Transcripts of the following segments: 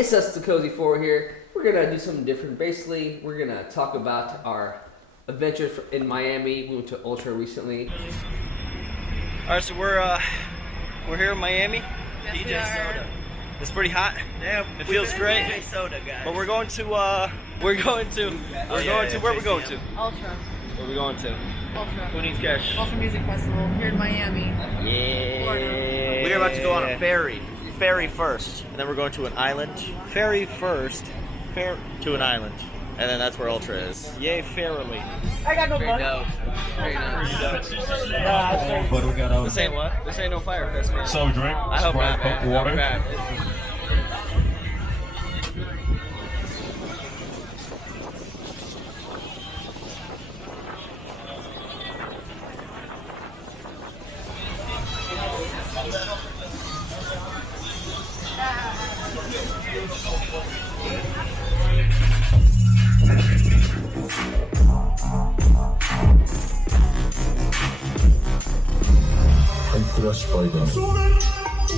It's us, the Cozy Four here. We're gonna do something different. Basically, we're gonna talk about our adventures in Miami. We went to Ultra recently. All right, so we're here in Miami. Yes, DJ Soda. It's pretty hot. Yeah, it feels great. DJ Soda, guys. But we're going to where we going to? Ultra. Where we going to? Ultra. Who needs cash? Ultra Music Festival here in Miami. Yeah. Florida. We're about to go on a ferry. Ferry first, and then we're going to an island. Ferry first, to an island, and then that's where Ultra is. Yay, ferrily. I got no Very money. dope. Very nice. But we got This ain't what? This ain't no fire fest, man. so drink, I hope Sprite, not, man. water. I hope not. حيث Spider.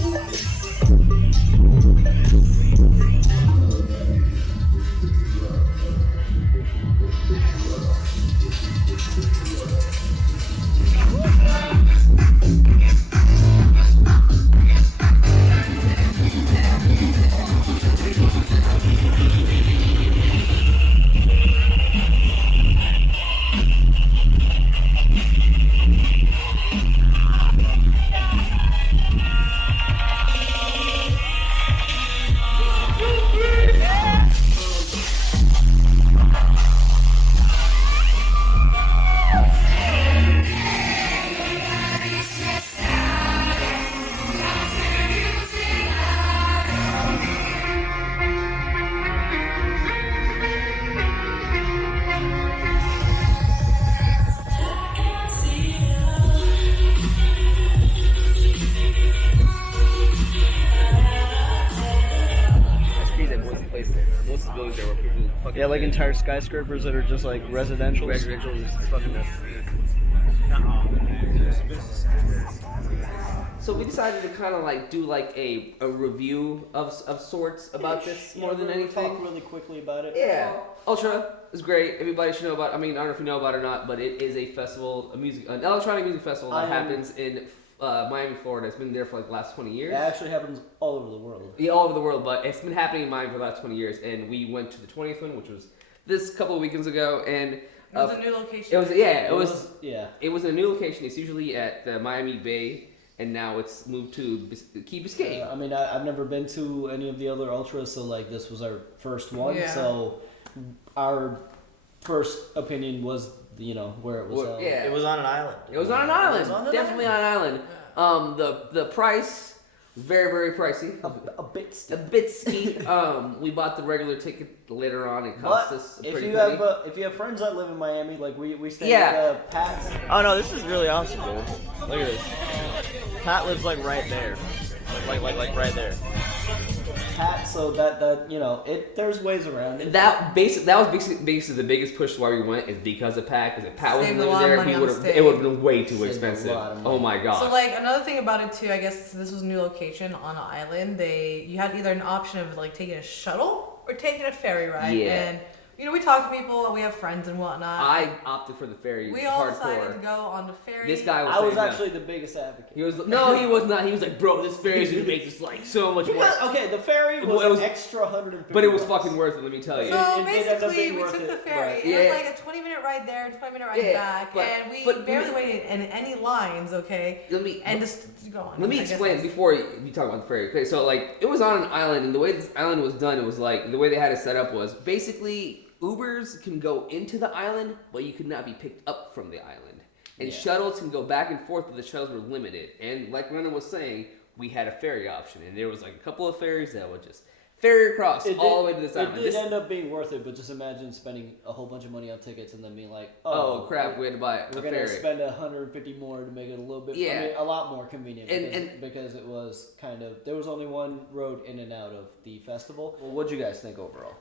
Most of the buildings there were people fucking. Yeah, like entire skyscrapers that are just like residential. residential. It's fucking nuts. So we decided to kind of like do like a review of sorts about this more than anything. Talk really quickly about it. Yeah, Ultra is great. Everybody should know about it. I mean, I don't know if you know about it or not, but it is a festival, an electronic music festival that happens in Miami, Florida. It's been there for like the last 20 years. It actually happens all over the world. Yeah, all over the world, but it's been happening in Miami for the last 20 years. And we went to the 20th one, which was this couple of weekends ago, and It was a new location. it was Yeah. it was a new location. It's usually at the Miami Bay, and now it's moved to Key Biscayne. I mean, I've never been to any of the other ultras, so like this was our first one. Yeah. So our first opinion was, where it was. Well, yeah. It was on an island. It was on an island. It was on an Definitely on an island. The price was very, very pricey. A bit steep. A bit steep. We bought the regular ticket later on. It cost us a if pretty you penny. have if you have friends that live in Miami, like we stayed Yeah. at Pat's. Oh no, this is really awesome, dude. Look at this. Pat lives like right there, like right there. Pat, so that there's ways around it. That was basically the biggest push why we went is because of Pat. Because if Pat wasn't Saved a living lot of there, money on the stay. it would have been way too Saved a expensive. lot of money. Oh my god. So like another thing about it too, I guess this was a new location on an island. You had either an option of like taking a shuttle or taking a ferry ride. Yeah. And we talk to people, we have friends and whatnot. I opted for the ferry. We all hardcore. decided to go on the ferry. This guy was. I was saying actually the biggest advocate. No. He was not. He was like, bro, this ferry is gonna make this like so much more. Because, okay, the ferry was, Well, it was- an extra $150. But it was fucking worth it. Let me tell you. So It did end up basically, being we worth took it, the ferry. but- It Yeah. was like a 20-minute ride there and 20-minute ride Yeah, back, and we but barely waited in any lines. Okay, Let me just go on. Let me I guess explain that's- before you talk about the ferry. Okay, so like it was on an island, and the way this island was done, it was like the way they had it set up was basically Ubers can go into the island, but you could not be picked up from the island. And shuttles can go back and forth, but the shuttles were limited. And like Renan was saying, we had a ferry option, and there was like a couple of ferries that would just ferry across all the way to this island. It did end up being worth it, but just imagine spending a whole bunch of money on tickets and then being like, oh crap, we had to buy the we're gonna ferry. spend $150 more to make it a little bit, a lot more convenient. Because it was there was only one road in and out of the festival. Well, what'd you guys think overall?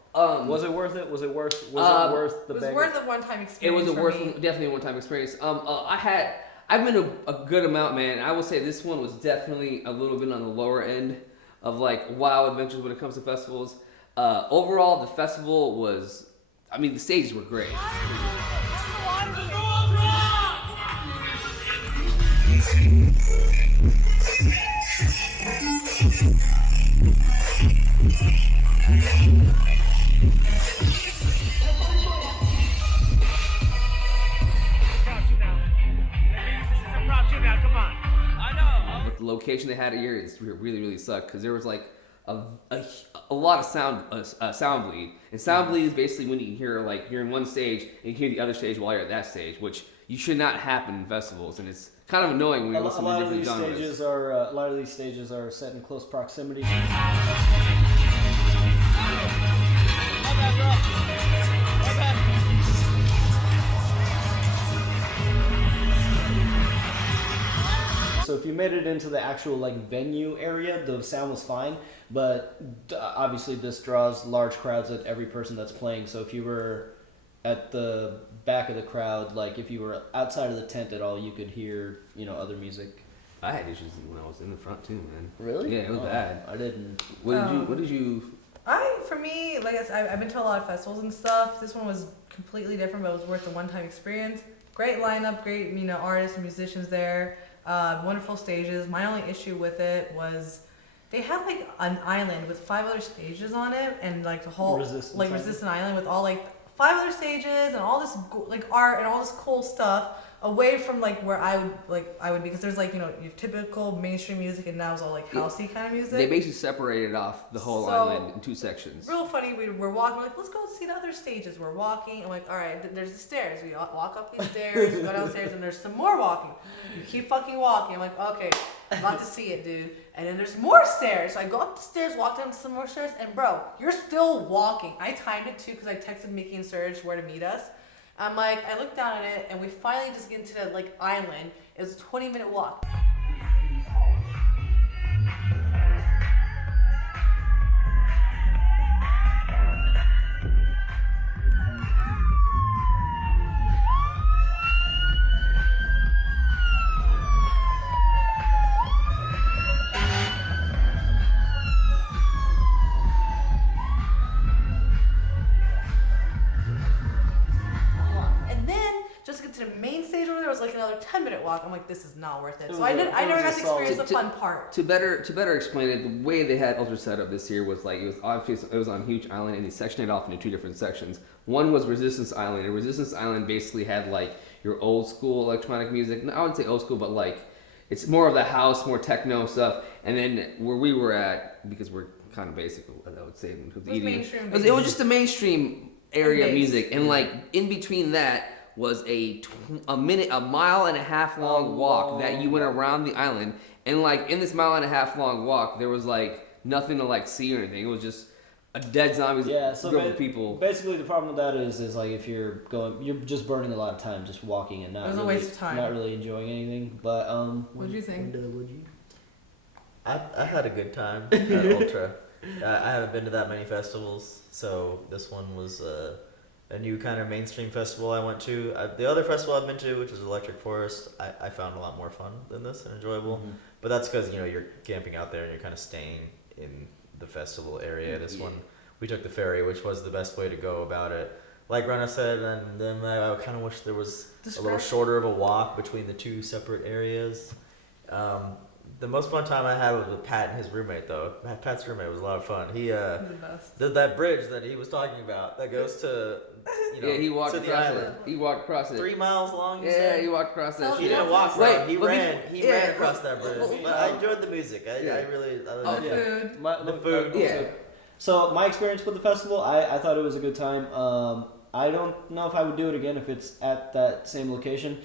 Was it worth it? Was it worth the? It was worth a one-time experience. It was definitely a one-time experience. I've been a good amount, man. I will say this one was definitely a little bit on the lower end of like WoW adventures when it comes to festivals. Overall, the festival was, I mean, the stages were great. But the location they had here is really sucked because there was like a lot of sound bleed, and sound bleed is basically when you can hear like you're in one stage and you can hear the other stage while you're at that stage, which you should not happen in festivals, and it's kind of annoying when you listen to different genres. A lot of these stages are set in close proximity. So if you made it into the actual like venue area, the sound was fine, but obviously this draws large crowds at every person that's playing. So if you were at the back of the crowd, like if you were outside of the tent at all, you could hear, other music. I had issues when I was in the front too, man. Really? Yeah, it was bad. I didn't. What did you? For me, like I said, I've been to a lot of festivals and stuff. This one was completely different, but it was worth the one-time experience. Great lineup, great artists and musicians there. Wonderful stages. My only issue with it was they had like an island with 5 other stages on it, and like the whole Resistance Island with all like 5 other stages and all this like art and all this cool stuff away from like where I would because there's like your typical mainstream music, and now it's all like housey kind of music. They basically separated off the whole island in 2 sections. Real funny. We're walking. We're like, let's go see the other stages. We're walking. I'm like, all right, there's the stairs. We walk up these stairs. We go downstairs, and there's some more walking. You keep fucking walking. I'm like, okay, I'm about to see it, dude. And then there's more stairs. So I go up the stairs, walk down some more stairs, and bro, you're still walking. I timed it too because I texted Mickey and Serge where to meet us. I'm like, I looked down at it, and we finally just get into the like island. It was a 20-minute walk. Like another 10-minute walk. I'm like, this is not worth it. So I never got to experience the fun part. To better explain it, the way they had Ultra set up this year was like it was on a huge island, and they sectioned it off into 2 different sections. One was Resistance Island, and Resistance Island basically had like your old school electronic music. I wouldn't say old school, but like it's more of the house, more techno stuff. And then where we were at, because we're kind of basic, I would say, it was just the mainstream area music, and like in between that was a mile and a half long walk that you went around the island, and like in this mile and a half long walk there was like nothing to like see or anything. It was just a dead zombies group of people. Basically the problem with that is like if you're just burning a lot of time just walking and not really enjoying anything. But what did you think? I had a good time at Ultra. I haven't been to that many festivals, so this one was a new kind of mainstream festival I went to. The other festival I've been to, which was Electric Forest, I found a lot more fun than this and enjoyable. Mm-hmm. But that's because you're camping out there and you're kind of staying in the festival area. This one, we took the ferry, which was the best way to go about it. Like Rena said, and then I kind of wish there was a little shorter of a walk between the 2 separate areas. The most fun time I had was with Pat and his roommate, though. Pat's roommate was a lot of fun. He did that bridge that he was talking about that goes to, he walked to the across island. it. He walked across it. 3 miles long. He walked across that. He didn't walk, bro. He ran across that bridge. But I enjoyed the music. I really the food. Yeah. So my experience with the festival, I thought it was a good time. I don't know if I would do it again if it's at that same location.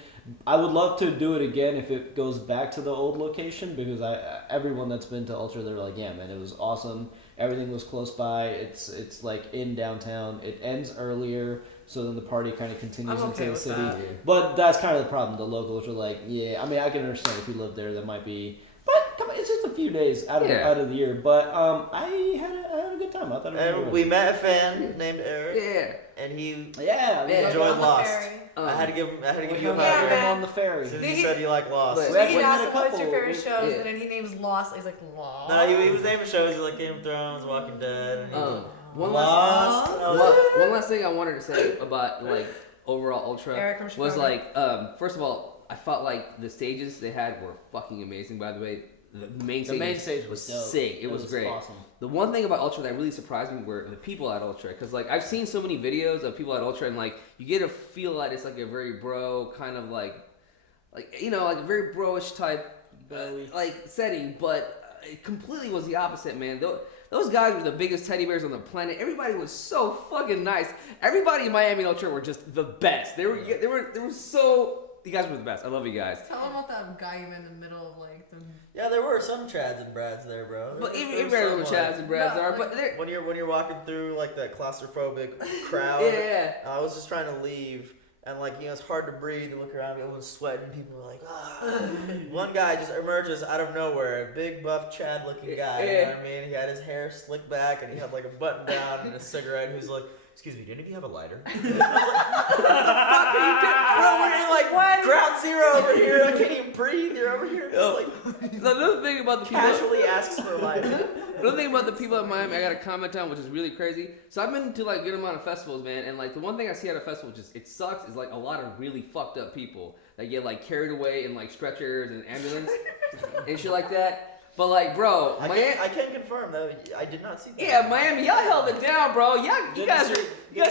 I would love to do it again if it goes back to the old location, because everyone that's been to Ultra, they're like, yeah, man, it was awesome. Everything was close by. It's like in downtown. It ends earlier, so then the party kind of continues into the city. But that's kind of the problem. The locals are like, yeah, I mean, I can understand if you live there, that might be, but come on, it's just a few days out of the year. But I had a good time. time. I thought it And was we met a fan named Eric. Yeah. And he On enjoyed the Lost. ferry. I had to give you a hug. Yeah, man. on the ferry. Since he said you like Lost. So We he asked had him, a what's your couple- favorite shows? And then he names Lost. He's like, Lost? No, he was naming shows like Game of Thrones, Walking Dead. And he was One Lost. one last thing I wanted to say about like overall Ultra Eric from was Chicago. like first of all, I felt like the stages they had were fucking amazing. By the way, the main stage was dope. sick. It was great. Awesome. The one thing about Ultra that really surprised me were the people at Ultra, because like I've seen so many videos of people at Ultra, and like you get a feel that it's like a very bro kind of like you know, like a very bro-ish type like setting, but it completely was the opposite, man. Those guys were the biggest teddy bears on the planet. Everybody was so fucking nice. Everybody in Miami and Ultra were just the best. They were so. You guys were the best. I love you guys. Tell him about that guy you met in the middle of like the. Yeah, there were some Chads and Brads there, bro. But There even was better some, with like, Chads and Brads No, are. like- But when you're walking through like that claustrophobic crowd. Yeah. I was just trying to leave, and like, you know, it's hard to breathe and look around. Everyone's sweating. People are like, ah. One guy just emerges out of nowhere, a big buff Chad looking guy. You know what I mean? He had his hair slicked back and he had like a button down and a cigarette. Who's like, excuse me, do any of you have a lighter? I was like, what the fuck are you doing? Bro, we're in like ground zero over here. I can't even breathe. You're over here. Just like another thing about the people. casually asks for a lighter. Another thing about the people at Miami, I got to comment on, which is really crazy. So I've been to like a good amount of festivals, man, and like the one thing I see at a festival, just it sucks, is like a lot of really fucked up people that get like carried away in like stretchers and ambulance and shit like that. But like, bro, I can confirm though. I did not see that. yeah, Miami, y'all held it down, bro. You guys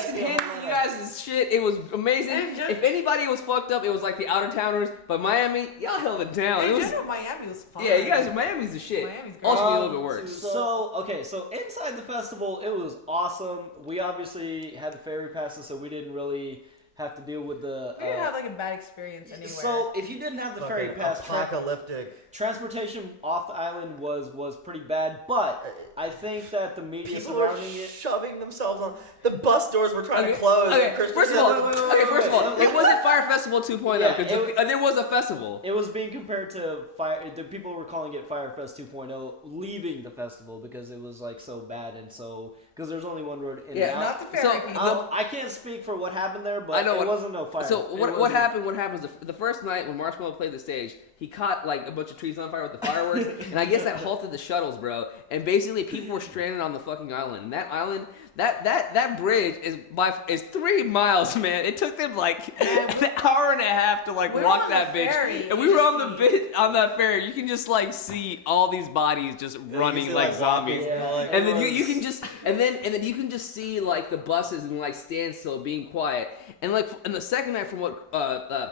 can handle you guys' shit. It was amazing. If anybody was fucked up, it was like the outer towners. But Miami, y'all held it down. In general, Miami was fun. Yeah, you guys, Miami's the shit. Miami's great. Also, be a little bit worse. So inside the festival, it was awesome. We obviously had the ferry passes, so we didn't really have to deal with the. We didn't have like a bad experience anywhere. So if you didn't have the ferry pass, apocalyptic. Transportation off the island was pretty bad, but I think that the media People were surrounding it. shoving themselves on. The bus doors were trying to close. Okay, and first of all, it wasn't Fire Festival 2.0 Yeah, because there was a festival. It was being compared to Fire. The people were calling it Firefest 2.0, leaving the festival because it was like so bad and so because there's only one road in and out. Not the ferry people. I can't speak for what happened there, but I know it wasn't no fire. So what happened? What happens? The first night when Marshmallow played the stage, he caught like a bunch of trees on fire with the fireworks, and I guess that halted the shuttles, bro. And basically, people were stranded on the fucking island. And that island, that bridge is 3 miles, man. It took them like an hour and a half to like walk that bitch. And we were on that ferry. You can just like see all these bodies just running like zombies. Yeah, And then you can just and then you can just see like the buses and like standstill being quiet. And like in the second night, from what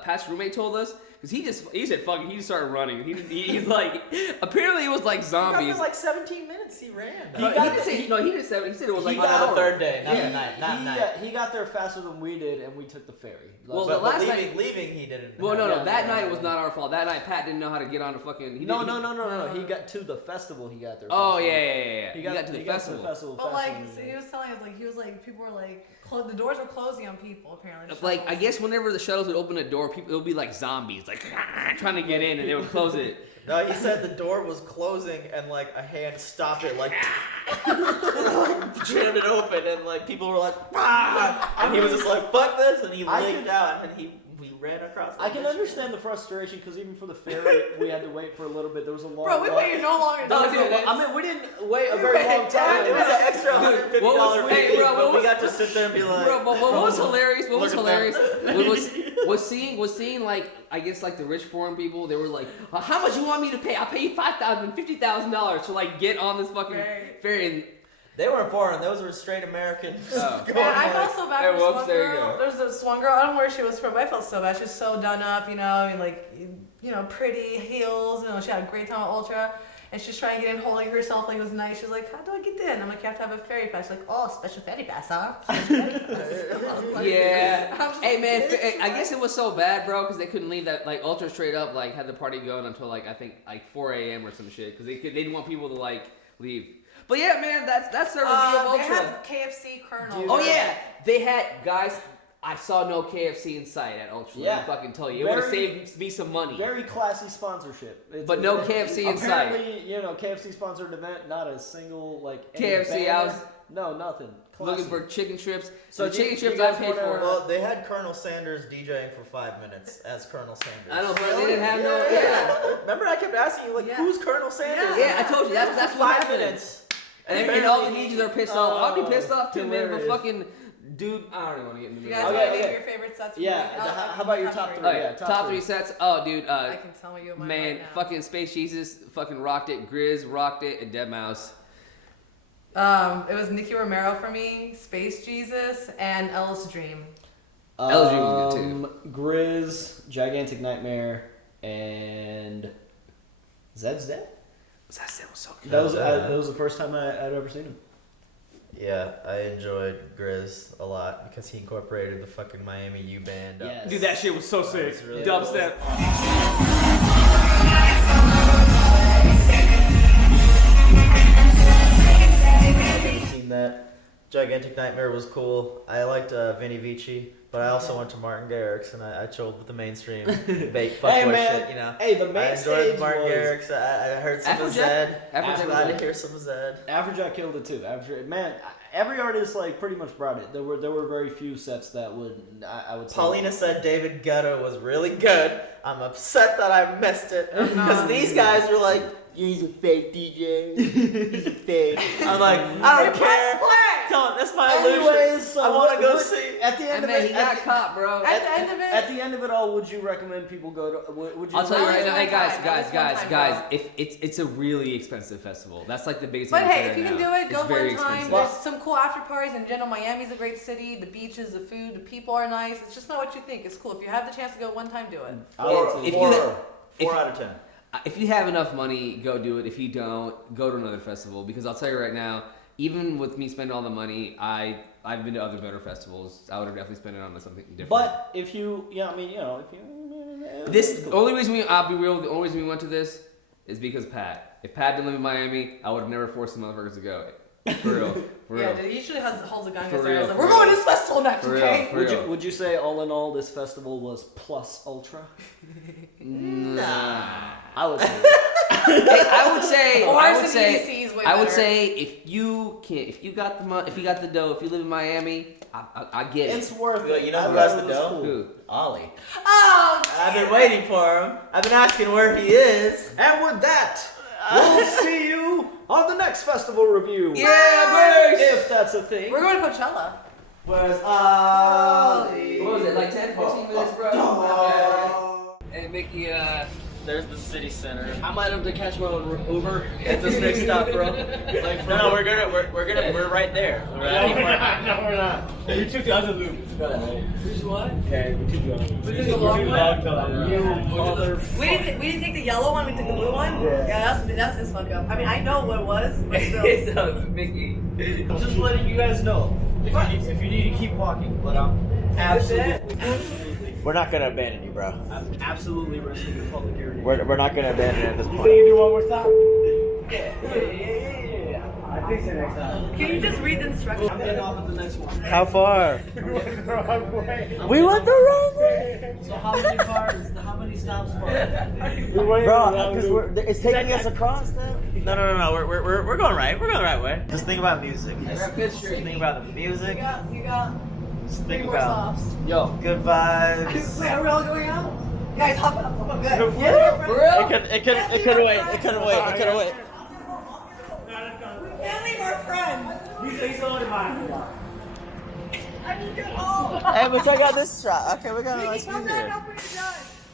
past roommate told us, because he said fuck it, he just started running. He's like, apparently it was like zombies. After like 17 minutes, he ran. He didn't say it was like on the hour. third day, not the night. He got there faster than we did, and we took the ferry. Well, But the last leaving, night. leaving, he didn't. Well, no, Yeah, that yeah, night yeah. was not our fault. That night, Pat didn't know how to get on the fucking. No. He got to the festival. He got there. Oh faster. yeah. He got to the festival. But like, so he was telling us, people were like, the doors were closing on people apparently. Like, I guess whenever the shuttles would open a door, people it would be like zombies, like trying to get in, and they would close it. No, he said the door was closing and like a hand stopped it, like jammed it open, and like people were like, ah! And he was just like, fuck this, and he leaked out, and we ran across. I can understand the frustration because even for the ferry, we had to wait for a little bit. There was a long. we waited no longer. We didn't wait a very long time. It was an extra $150 fee, but we got to sit there and be like, Bro, but what was hilarious? What was Look at hilarious was seeing like, I guess like the rich foreign people. They were like, how much you want me to pay? I'll pay you $5,000, $50,000 to like get on this fucking ferry. And they weren't foreign; those were straight American. Man, I felt so bad for this one there you girl. go. There's this one girl. I don't know where she was from, but I felt so bad. She was so done up, and like, pretty heels. She had a great time at Ultra, and she's trying to get in, holding herself like it was nice. She's like, "How do I get in?" I'm like, "You have to have a ferry pass." She's like, "Oh, special ferry pass, huh?" Yeah. Hey man, I guess it was so bad, bro, because they couldn't leave that like Ultra straight up like had the party going until like I think like 4 a.m. or some shit because they didn't want people to like leave. But yeah, man, that's the review of Ultra. They had KFC Colonel. Oh yeah, they had guys. I saw no KFC in sight at Ultra. Yeah. Let me fucking tell you, it would have saved me some money. Very classy sponsorship. But no KFC in sight. Apparently, KFC sponsored event, not a single like. KFC, I was No, nothing. Looking for chicken strips. So the chicken strips I paid for. Well, they had Colonel Sanders DJing for 5 minutes as Colonel Sanders. I don't know, they didn't have no. Yeah. Remember, I kept asking you, like, who's Colonel Sanders? Yeah, I told you. That's 5 minutes. And all the DJs are pissed off. I'll be pissed off too, man. But fucking dude, I don't even want to get into the You guys want to name your favorite sets? How about your top 3? Yeah, top 3 sets. Oh, dude. I can tell you mine man, right now. fucking Space Jesus, fucking rocked it. Grizz rocked it, and Deadmau5. It was Nicky Romero for me, Space Jesus, and Ellis Dream. Ellis Dream was good too. Grizz, Gigantic Nightmare, and Zed's Dead. Zed's Dead was so good. That was the first time I'd ever seen him. Yeah, I enjoyed Grizz a lot because he incorporated the fucking Miami U band. Yes. Dude, that shit was so sick. Really Dubstep. I've never seen that. Gigantic Nightmare was cool. I liked Vinny Vici, but I also went to Martin Garrix and I chilled with the mainstream bait fuckboy shit, you know. Hey, the main I enjoyed Martin Garrix. I heard some of Zed. I was glad to hear some of Zed. Afrojack killed it too. Every artist like pretty much brought it. There were very few sets that I would say. Paulina said David Guetta was really good. I'm upset that I missed it because these guys were like, he's a fake DJ. He's a fake. I'm like, I don't care. Tell him that's my illusion. So I want to go see. At the end of Man, it, he got caught, bro. At the end of it, at the end of it all, would you recommend people go to? Would you? I'll tell you right now, hey Guys, guys. If it's a really expensive festival. That's like the biggest. but thing hey, if you can do it, It's go very one time. expensive. There's some cool after parties in general. Miami's a great city. The beaches, the food, the people are nice. It's just not what you think. It's cool. If you have the chance to go one time, do it. Four out of 10. If you have enough money, go do it. If you don't, go to another festival. Because I'll tell you right now, even with me spending all the money, I've been to other better festivals. I would have definitely spent it on something different. But if you, if you. The only reason we went to this is because Pat. If Pat didn't live in Miami, I would have never forced the motherfuckers to go. For real. Yeah, dude, he usually holds a gun For against real, us. Like, for we're real. going to this festival next, For okay? real. Would you say all in all this festival was plus ultra? Nah. I would say. I would say if you got the money, if you got the dough, if you live in Miami, I get it. It's worth it. You know who has the dough? Who? Ollie. Oh, I've been waiting for him. I've been asking where he is. And with that, we'll see you on the next festival review. Yeah, boys! If that's a thing. we're going to Coachella. Where's Ollie? What was it, like 10, 15 minutes, bro? Hey, Mickey, There's the city center. I might have to catch my own Uber at this next stop, bro. Like, No, we're right there. No, we're not. We took the other loop. Which one? Okay, we took the other loop. We took the long one? We didn't take the yellow one, we took the blue one? Yeah, that's his fuck up. I mean, I know what it was, but still. so, Mickey. just letting you guys know. If you need to keep walking, but I'm absolutely. We're not gonna abandon you, bro. I'm absolutely risking the public area. We're not gonna abandon you at this You point. think you do one more stop? Yeah. I think so next time. Can you just read the instructions? I'm getting off at the next one. How far? We went the wrong way. We went the wrong way. So how many cars? How many stops for? We went Bro, because it's taking us across now. No. We're going right. We're going the right way. Just think about music. Just think about the music. You got Just three think more about stops. good vibes. Wait, are we all going out? Guys, hop up. Oh, good. For Yeah, real? It couldn't wait. It couldn't wait. We can't leave our friend. He's only mine. I need to get home. Hey, but check out this shot. Okay, we got a nice view here.